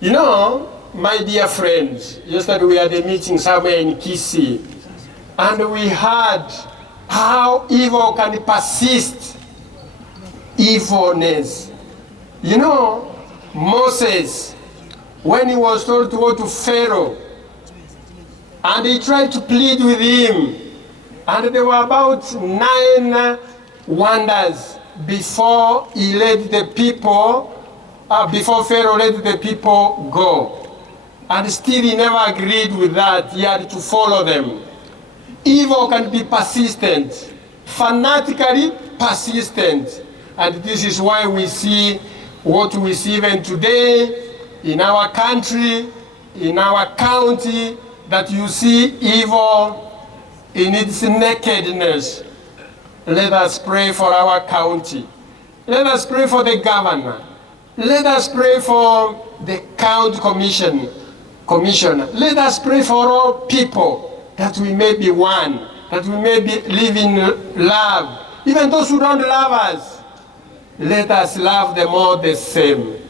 You know, my dear friends, yesterday we had a meeting somewhere in Kisii, and we heard how evil can persist. Evilness. You know, Moses, when he was told to go to Pharaoh, and he tried to plead with him, and there were about 9 wonders before he let the people, before Pharaoh let the people go. And still he never agreed with that. He had to follow them. Evil can be persistent, fanatically persistent. And this is why we see what we see even today in our country, in our county, that you see evil in its nakedness. Let us pray for our county. Let us pray for the governor. Let us pray for the county commissioner. Let us pray for all people, that we may be one, that we may live in love. Even those who don't love us, let us love them all the same.